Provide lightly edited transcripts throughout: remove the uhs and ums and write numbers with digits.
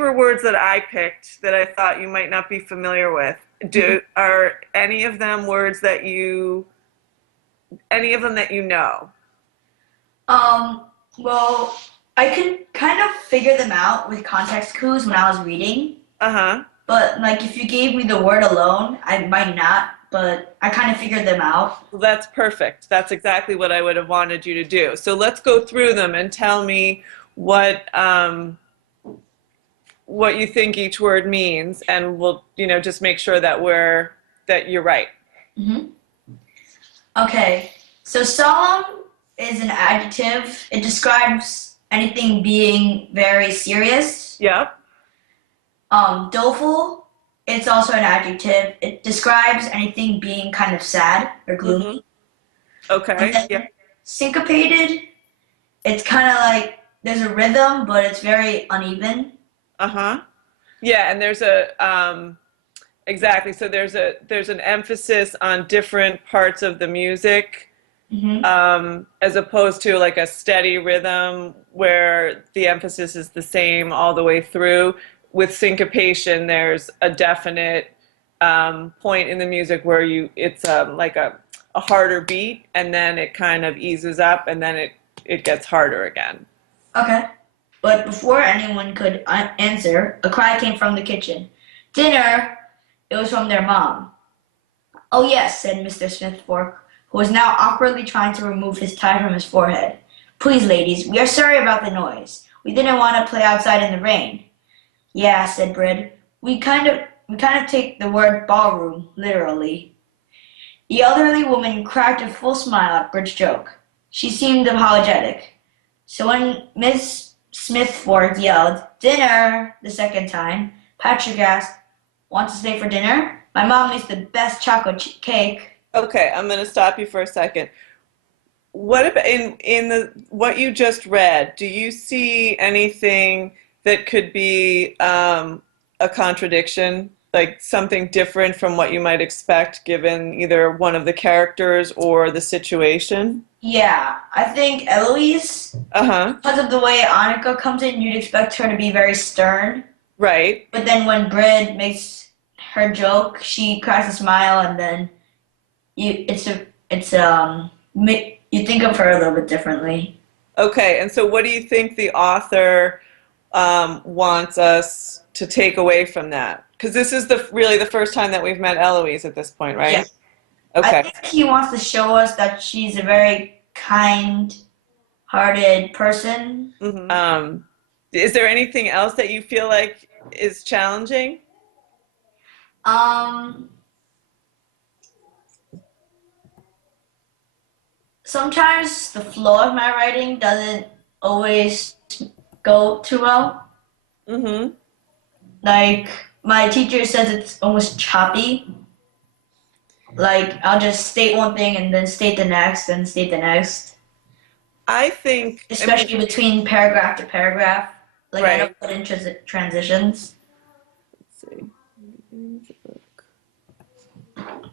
were words that I picked that I thought you might not be familiar with. Are any of them words that any of them that you know? Um, well, I could kind of figure them out with context clues when I was reading, Uh-huh. but like if you gave me the word alone, I might not, but I kind of figured them out. Well, that's perfect. That's exactly what I would have wanted you to do. So let's go through them and tell me what what you think each word means, and we'll, just make sure that you're right. hmm Okay, so solemn is an adjective. It describes anything being very serious. Yep. Doleful, it's also an adjective. It describes anything being kind of sad or Mm-hmm. gloomy. And Okay. then Yeah. syncopated, it's kind of like there's a rhythm, but it's very uneven. Uh-huh. Yeah, and exactly. So there's an emphasis on different parts of the music, hmm as opposed to like a steady rhythm where the emphasis is the same all the way through. With syncopation, there's a definite point in the music where it's like a harder beat, and then it kind of eases up, and then it gets harder again. Okay. But before anyone could answer, a cry came from the kitchen. Dinner! It was from their mom. Oh, yes, said Mr. Smithfork, who was now awkwardly trying to remove his tie from his forehead. Please, ladies, we are sorry about the noise. We didn't want to play outside in the rain. Yeah, said Brid. We kind of take the word ballroom literally. The elderly woman cracked a full smile at Brid's joke. She seemed apologetic. So when Miss Smithfork yelled, "Dinner!" the second time, Patrick asked, "Want to stay for dinner? My mom makes the best chocolate cake." Okay, I'm going to stop you for a second. What about in the what you just read? Do you see anything that could be a contradiction, like something different from what you might expect given either one of the characters or the situation? Yeah, I think Eloise, Uh-huh. because of the way Annika comes in, you'd expect her to be very stern. Right. But then when Brid makes her joke, she cracks a smile, and then you think of her a little bit differently. Okay, and so what do you think the author wants us to take away from that? Because this is really the first time that we've met Eloise at this point, Yeah, right? I Okay. think he wants to show us that she's a very kind-hearted person. Is there anything else that you feel like is challenging? Um, Sometimes the flow of my writing doesn't always go too well. Mm-hmm. Like my teacher says it's almost choppy. Like I'll just state one thing and then state the next and state the next, I mean, especially between paragraph to paragraph. Like I right. don't put in transitions. Let's see.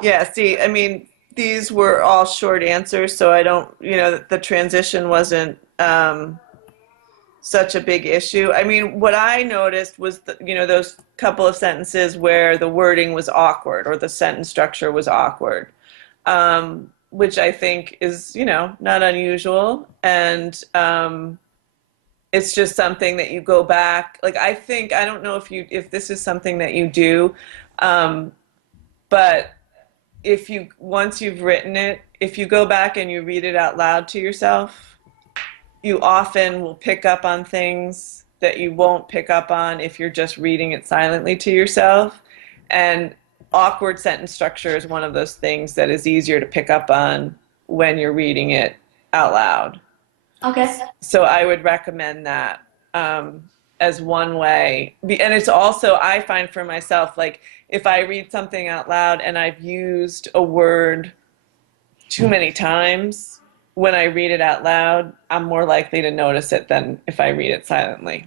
Yeah, see, I mean, these were all short answers, so I don't, the transition wasn't such a big issue. I mean, what I noticed was, those couple of sentences where the wording was awkward or the sentence structure was awkward, which I think is, not unusual. And it's just something that you go back. Like, I don't know if this is something that you do, um, but once you've written it, if you go back and you read it out loud to yourself, you often will pick up on things that you won't pick up on if you're just reading it silently to yourself. And awkward sentence structure is one of those things that is easier to pick up on when you're reading it out loud. Okay. So I would recommend that as one way. And it's also, I find for myself, like if I read something out loud and I've used a word too many times, when I read it out loud, I'm more likely to notice it than if I read it silently.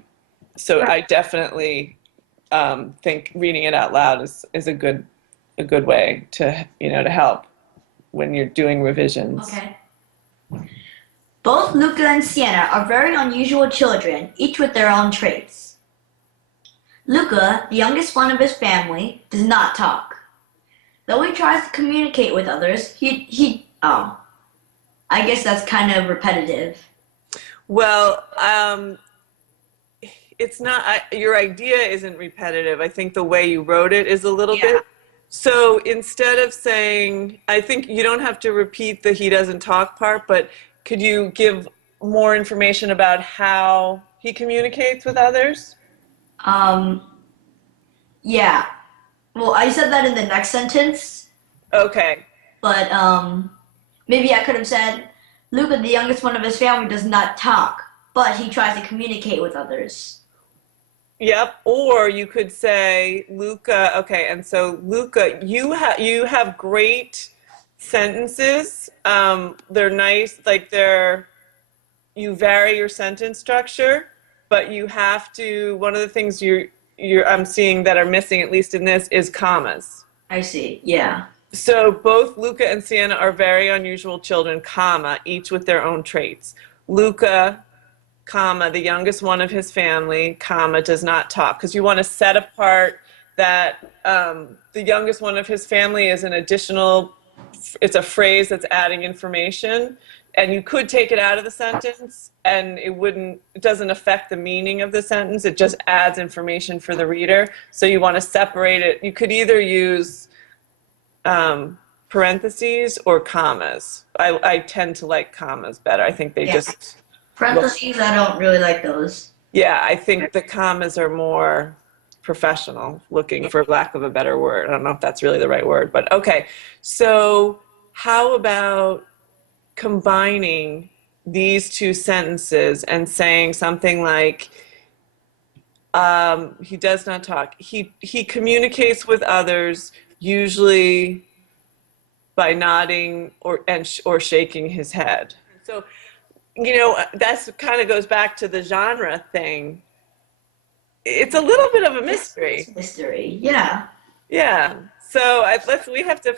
So I definitely think reading it out loud is a good way to to help when you're doing revisions. Okay. Both Luca and Sienna are very unusual children, each with their own traits. Luca, the youngest one of his family, does not talk. Though he tries to communicate with others, I guess that's kind of repetitive. Well, it's not, your idea isn't repetitive. I think the way you wrote it is a little Yeah. bit. So instead of saying, I think you don't have to repeat the he doesn't talk part, but could you give more information about how he communicates with others? Um, yeah. Well, I said that in the next sentence, Okay. but maybe I could have said, Luca, the youngest one of his family, does not talk, but he tries to communicate with others. Yep. Or you could say, Luca, okay, and so Luca, you have great sentences. They're nice, like you vary your sentence structure, but you have to, one of the things I'm seeing that are missing, at least in this, is commas. I see. Yeah. So both Luca and Sienna are very unusual children, comma, each with their own traits. Luca, comma, the youngest one of his family, comma, does not talk. Because you want to set apart that the youngest one of his family is an additional, it's a phrase that's adding information. And you could take it out of the sentence and it doesn't affect the meaning of the sentence. It just adds information for the reader. So you want to separate it. You could either use parentheses or commas. I tend to like commas better. I think they Yeah. just Parentheses, I don't really like those. yeah, I think the commas are more professional looking, for lack of a better word. I don't know if that's really the right word, but okay. So how about combining these two sentences and saying something like, he does not talk. He communicates with others usually by nodding or shaking his head. So, that's kind of goes back to the genre thing. It's a little bit of a mystery. It's mystery. Yeah. Yeah. So we have to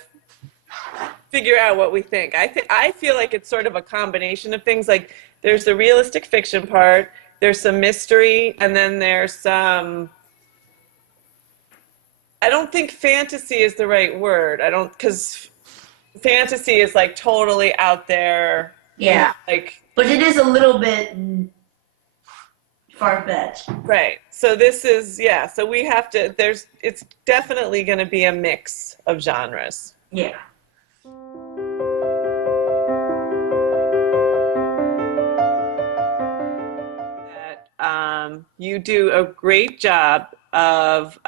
figure out what we think. I feel like it's sort of a combination of things. Like there's the realistic fiction part, there's some mystery, and then there's some. I don't think fantasy is the right word. I don't, because fantasy is like totally out there. Yeah. Like But it is a little bit far-fetched. right. So this is yeah. So we have to. It's definitely going to be a mix of genres. Yeah. That you do a great job of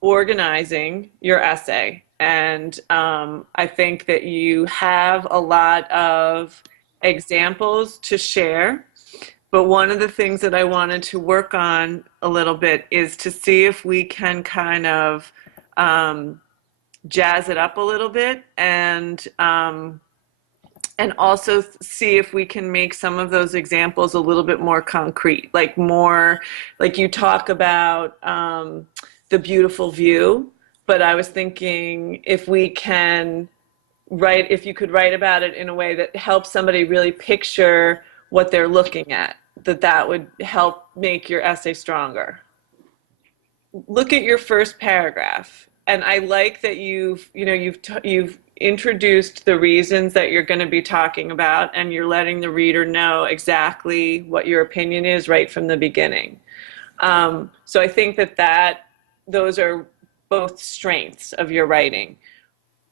organizing your essay, and I think that you have a lot of examples to share. But one of the things that I wanted to work on a little bit is to see if we can kind of jazz it up a little bit and also see if we can make some of those examples a little bit more concrete, like more like you talk about the beautiful view. But I was thinking if you could write about it in a way that helps somebody really picture what they're looking at, that would help make your essay stronger. Look at your first paragraph, and I like that you've introduced the reasons that you're going to be talking about, and you're letting the reader know exactly what your opinion is right from the beginning. So I think that those are both strengths of your writing.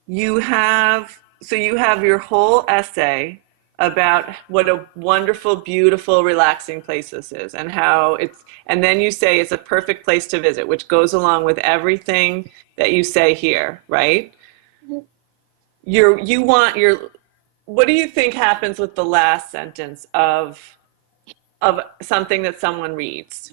You have your whole essay about what a wonderful, beautiful, relaxing place this is, and and then you say it's a perfect place to visit, which goes along with everything that you say here, right? What do you think happens with the last sentence of something that someone reads?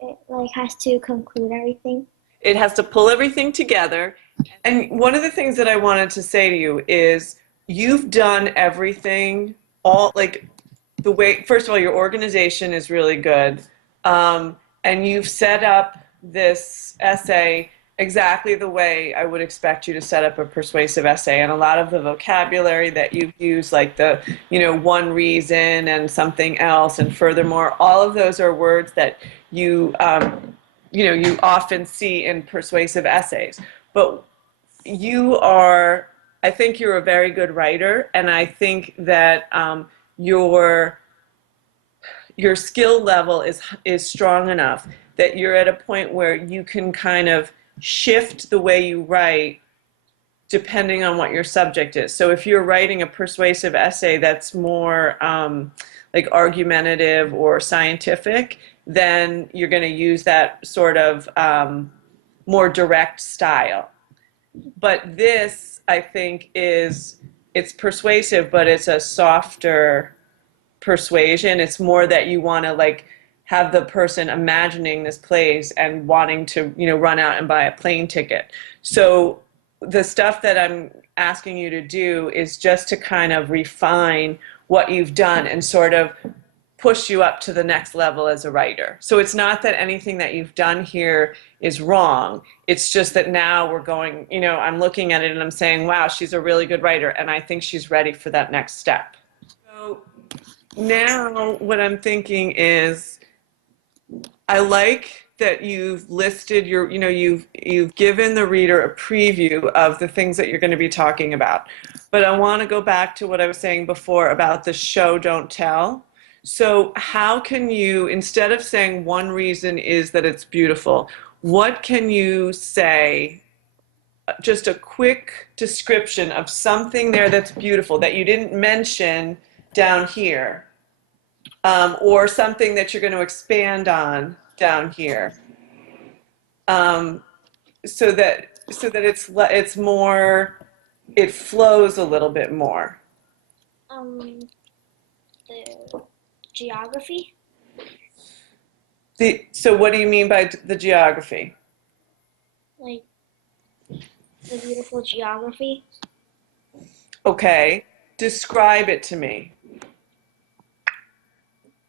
It like has to conclude everything. It has to pull everything together. And one of the things that I wanted to say to you is you've done everything the way, first of all, your organization is really good. And you've set up this essay exactly the way I would expect you to set up a persuasive essay. And a lot of the vocabulary that you've used, like the, one reason and something else, and furthermore, all of those are words that you often see in persuasive essays. But I think you're a very good writer, and I think that your your skill level is strong enough that you're at a point where you can kind of shift the way you write depending on what your subject is. So if you're writing a persuasive essay that's more like argumentative or scientific, then you're going to use that sort of more direct style. But this, I think, it's persuasive, but it's a softer persuasion. It's more that you want to like have the person imagining this place and wanting to, run out and buy a plane ticket. So the stuff that I'm asking you to do is just to kind of refine what you've done and sort of push you up to the next level as a writer. So it's not that anything that you've done here is wrong. It's just that now we're going, I'm looking at it and I'm saying, wow, she's a really good writer, and I think she's ready for that next step. So now what I'm thinking is, I like that you've listed you've given the reader a preview of the things that you're going to be talking about. But I want to go back to what I was saying before about the show, don't tell. So how can you, instead of saying one reason is that it's beautiful, what can you say, just a quick description of something there that's beautiful that you didn't mention down here, or something that you're going to expand on down here, so that it's more, it flows a little bit more. The geography. So what do you mean by the geography? Like the beautiful geography. Okay, describe it to me.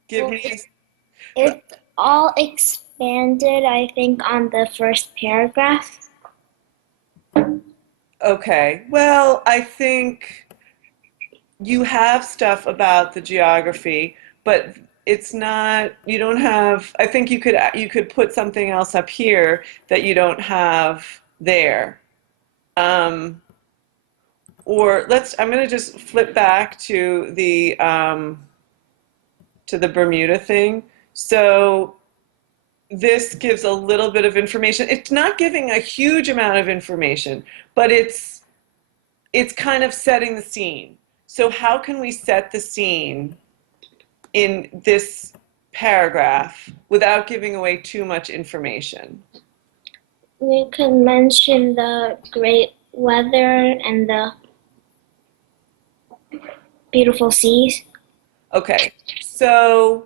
Give me. It's all expanded, I think, on the first paragraph. Okay, well, I think you have stuff about the geography, but it's not, you don't have, I think you could put something else up here that you don't have there. Or I'm going to just flip back to the Bermuda thing. So this gives a little bit of information. It's not giving a huge amount of information, but it's kind of setting the scene. So how can we set the scene in this paragraph without giving away too much information? We could mention the great weather and the beautiful seas. Okay, so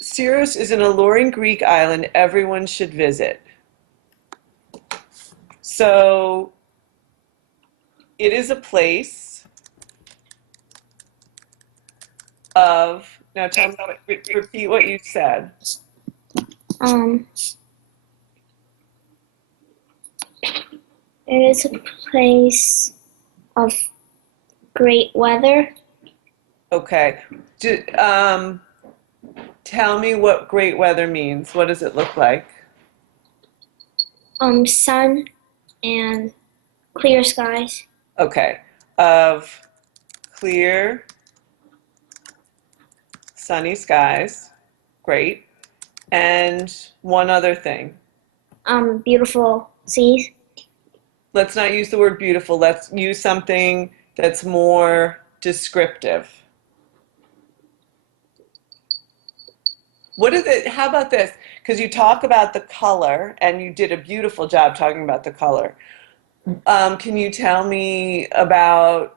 Syros is an alluring Greek island everyone should visit. So it is a place of, now tell me, repeat what you said. It is a place of great weather. Okay. Tell me what great weather means. What does it look like? Sun and clear skies. Okay. Of clear, sunny skies. Great. And one other thing. Beautiful seas. Let's not use the word beautiful. Let's use something that's more descriptive. What is it? How about this? Because you talk about the color, and you did a beautiful job talking about the color. Can you tell me about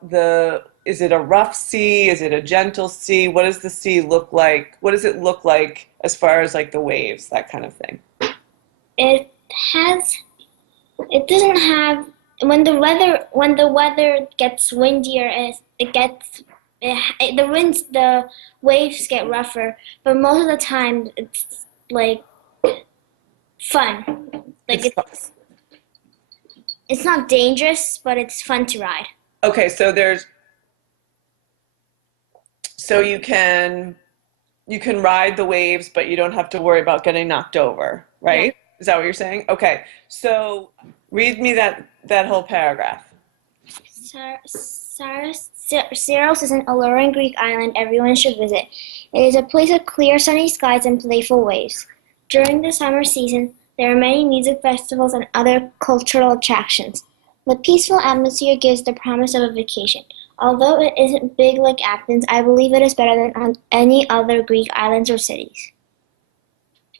is it a rough sea? Is it a gentle sea? What does the sea look like? What does it look like as far as like the waves, that kind of thing? It doesn't have, when the weather gets windier, the waves get rougher, but most of the time it's like fun. Like It's not dangerous, but it's fun to ride. Okay, so you can ride the waves, but you don't have to worry about getting knocked over, Yeah. right? Is that what you're saying? Okay. So read me that whole paragraph. Syros is an alluring Greek island everyone should visit. It is a place of clear sunny skies and playful waves. During the summer season, there are many music festivals and other cultural attractions. The peaceful atmosphere gives the promise of a vacation. Although it isn't big like Athens, I believe it is better than on any other Greek islands or cities.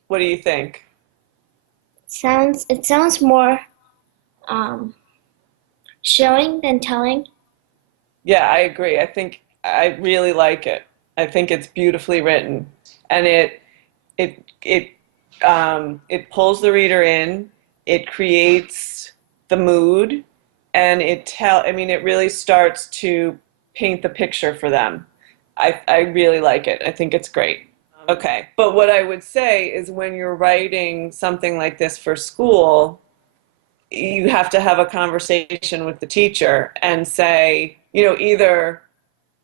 What do you think? It sounds more um, showing than telling. Yeah, I agree. I think I really like it. I think it's beautifully written, and it pulls the reader in. It creates the mood, and I mean, it really starts to paint the picture for them. I really like it. I think it's great. Okay, but what I would say is when you're writing something like this for school, you have to have a conversation with the teacher and say, either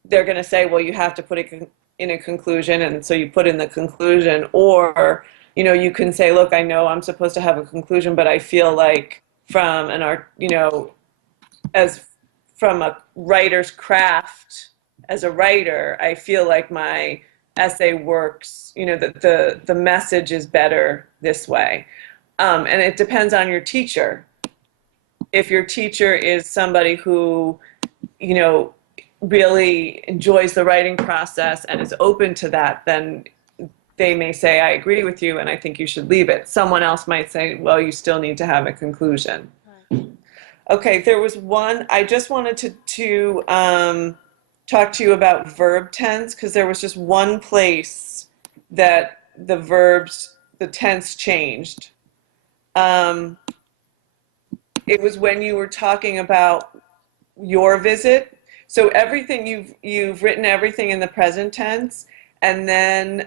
they're going to say, well, you have to put it in a conclusion, and so you put in the conclusion, or, you can say, look, I know I'm supposed to have a conclusion, but I feel like from an art, as from a writer's craft, as a writer, I feel like my essay works, the message is better this way. And it depends on your teacher. If your teacher is somebody who, really enjoys the writing process and is open to that, then they may say, I agree with you and I think you should leave it. Someone else might say, well, you still need to have a conclusion. Okay, there was one, I just wanted to talk to you about verb tense, because there was just one place that the tense changed. It was when you were talking about your visit. So everything you've written everything in the present tense, and then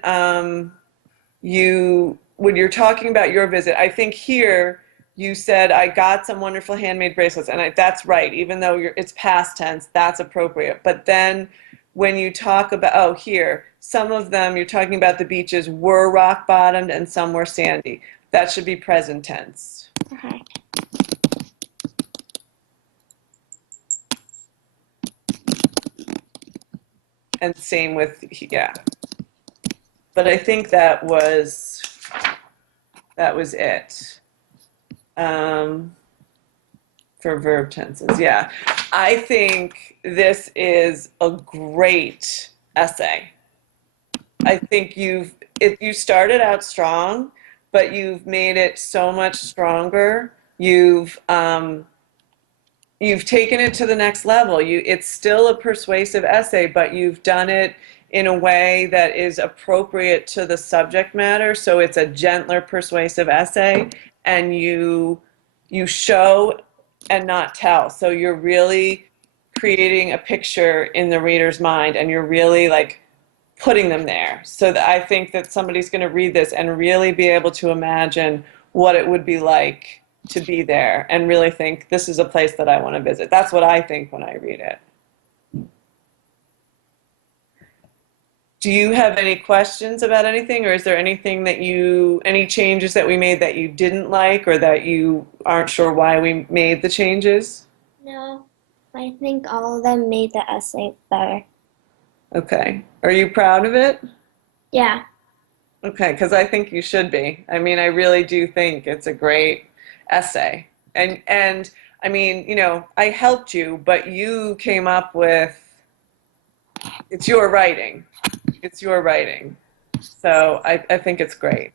when you're talking about your visit, I think here you said I got some wonderful handmade bracelets, and that's right. Even though it's past tense, that's appropriate. But then when you talk about here, some of them you're talking about the beaches were rock bottomed and some were sandy. That should be present tense. Okay. And same with, yeah. But I think that was it for verb tenses. Yeah. I think this is a great essay. I think you started out strong, but you've made it so much stronger. You've taken it to the next level. It's still a persuasive essay, but you've done it in a way that is appropriate to the subject matter. So it's a gentler, persuasive essay, and you show and not tell. So you're really creating a picture in the reader's mind, and you're really like putting them there. So that I think that somebody's going to read this and really be able to imagine what it would be like to be there and really think, this is a place that I want to visit. That's what I think when I read it. Do you have any questions about anything, or is there anything any changes that we made that you didn't like, or that you aren't sure why we made the changes? No, I think all of them made the essay better. Okay. Are you proud of it? Yeah. Okay, because I think you should be. I mean, I really do think it's a great essay. And I mean, I helped you, but you came up with, it's your writing. It's your writing. So I think it's great.